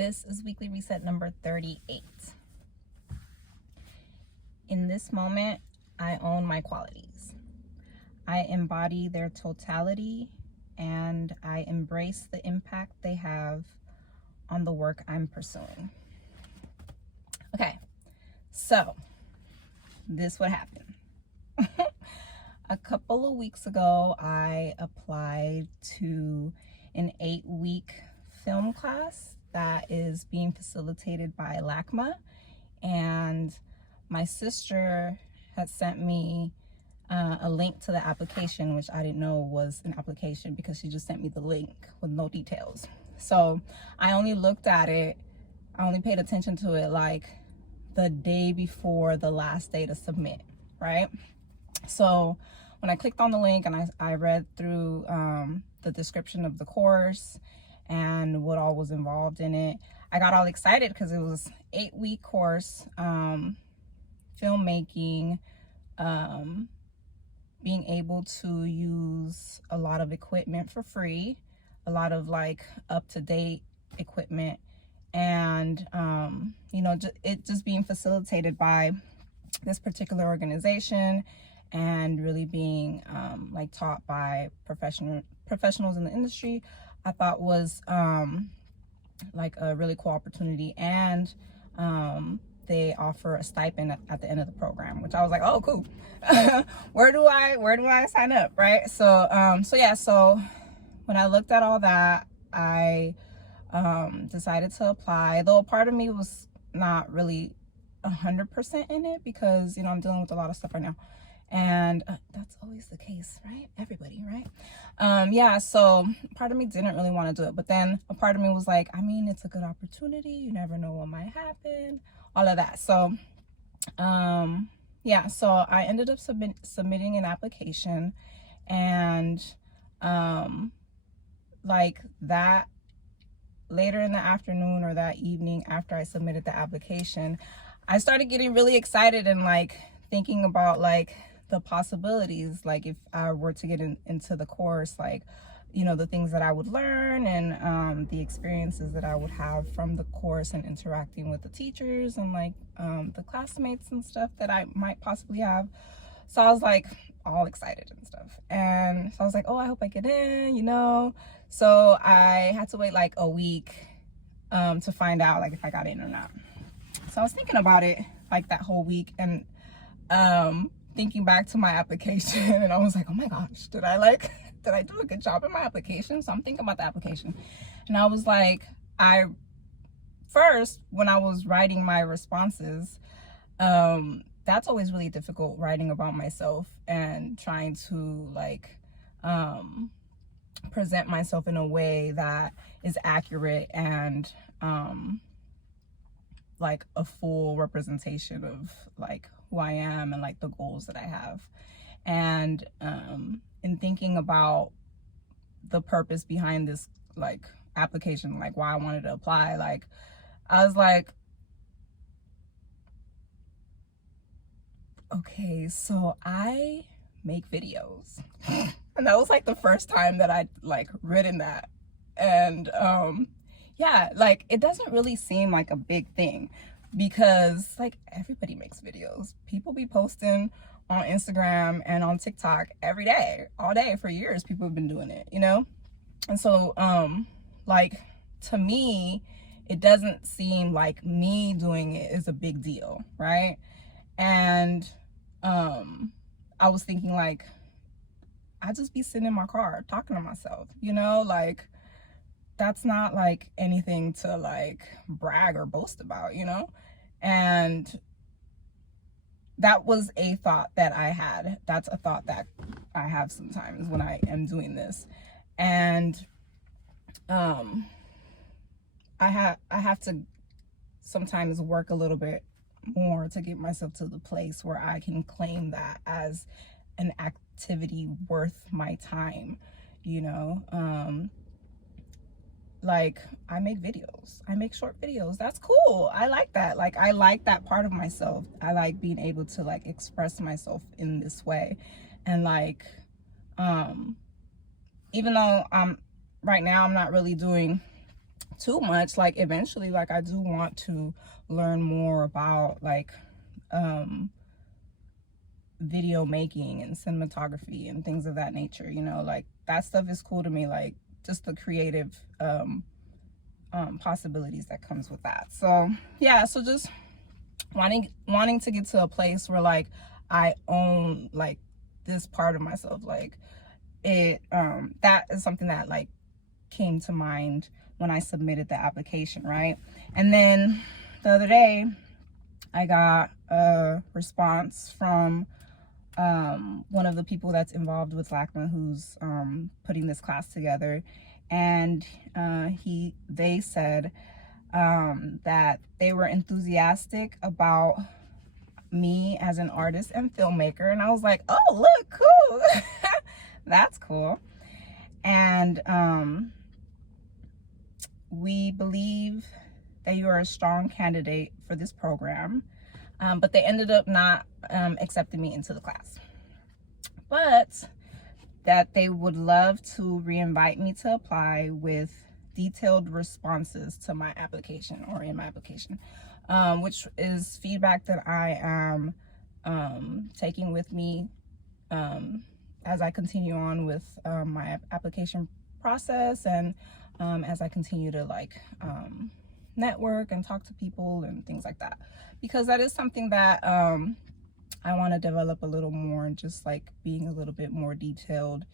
This is Weekly Reset number 38. In this moment, I own my qualities. I embody their totality and I embrace the impact they have on the work I'm pursuing. Okay, so this would happen. A couple of weeks ago, I applied to an 8-week film class that is being facilitated by LACMA, and my sister had sent me a link to the application, which I didn't know was an application because she just sent me the link with no details. So I only looked at it, I only paid attention to it like the day before the last day to submit, right? So when I clicked on the link and I read through the description of the course and what all was involved in it, I got all excited because it was 8-week course, filmmaking, being able to use a lot of equipment for free, a lot of like up-to-date equipment, and it just being facilitated by this particular organization and really being like taught by professionals in the industry, I thought was like a really cool opportunity. And they offer a stipend at the end of the program, which I was like, oh, cool. where do I sign up, right? So so when I looked at all that, I decided to apply, though a part of me was not really 100% in it because, you know, I'm dealing with a lot of stuff right now. And that's always the case, right? Everybody, right? So part of me didn't really want to do it, but then a part of me was like, I mean, it's a good opportunity. You never know what might happen, all of that. So, so I ended up submitting an application, and like that later in the afternoon or that evening after I submitted the application, I started getting really excited and like thinking about like the possibilities, like if I were to get into the course, like, you know, the things that I would learn and the experiences that I would have from the course and interacting with the teachers and like the classmates and stuff that I might possibly have. So I was like all excited and stuff. And so I was like, oh, I hope I get in, you know? So I had to wait like a week to find out like if I got in or not. So I was thinking about it like that whole week and thinking back to my application, and I was like, oh my gosh, did I do a good job in my application? So I'm thinking about the application, and I was like, when I was writing my responses, that's always really difficult, writing about myself and trying to like present myself in a way that is accurate and like a full representation of like who I am and like the goals that I have. And in thinking about the purpose behind this like application, like why I wanted to apply, like I was like, okay, so I make videos. And that was like the first time that I'd like written that. And like it doesn't really seem like a big thing because like everybody makes videos. People be posting on Instagram and on TikTok every day, all day for years. People have been doing it, you know? And so like to me, it doesn't seem like me doing it is a big deal, right? And I was thinking like, I just be sitting in my car talking to myself, you know, like that's not like anything to like brag or boast about, you know? And that was a thought that I had. That's a thought that I have sometimes when I am doing this. And I have to sometimes work a little bit more to get myself to the place where I can claim that as an activity worth my time, you know? Like I make videos, I make short videos. That's cool. I like that. Like I like that part of myself. I like being able to like express myself in this way. And like even though right now I'm not really doing too much. Like eventually, like I do want to learn more about like video making and cinematography and things of that nature, you know, like that stuff is cool to me, like just the creative possibilities that comes with that. So yeah, so just wanting to get to a place where like I own like this part of myself, like it that is something that like came to mind when I submitted the application, right? And then the other day I got a response from one of the people that's involved with LACMA, who's putting this class together, and they said that they were enthusiastic about me as an artist and filmmaker, and I was like, oh look, cool. That's cool. And we believe that you are a strong candidate for this program, but they ended up not accepting me into the class, but that they would love to re-invite me to apply with detailed responses to my application, or in my application, which is feedback that I am taking with me as I continue on with my application process, and as I continue to like network and talk to people and things like that, because that is something that I want to develop a little more, and just like being a little bit more detailed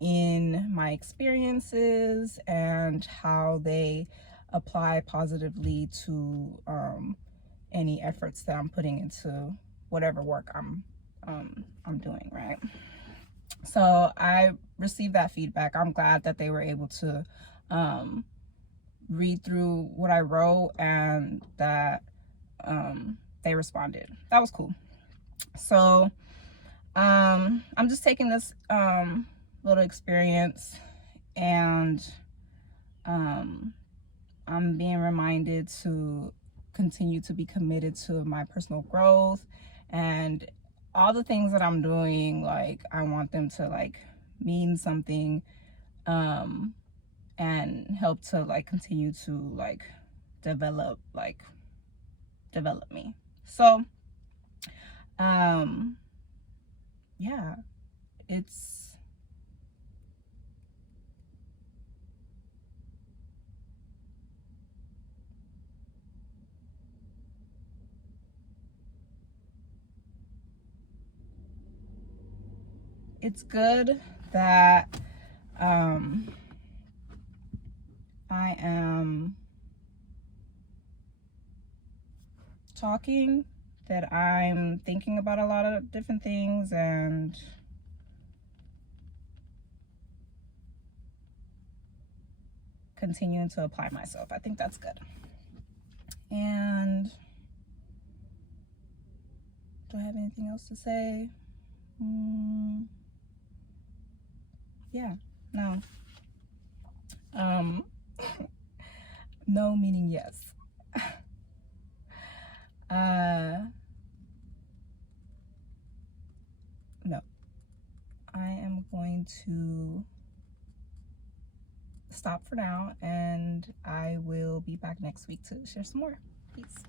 in my experiences and how they apply positively to any efforts that I'm putting into whatever work I'm doing, right? So I received that feedback. I'm glad that they were able to read through what I wrote, and that they responded. That was cool. So I'm just taking this little experience, and I'm being reminded to continue to be committed to my personal growth, and all the things that I'm doing, like I want them to like mean something and help to like continue to like develop me. So yeah, it's good that I am talking, that I'm thinking about a lot of different things, and continuing to apply myself. I think that's good. And do I have anything else to say? Yeah, no. No meaning yes. No. I am going to stop for now, and I will be back next week to share some more. Peace.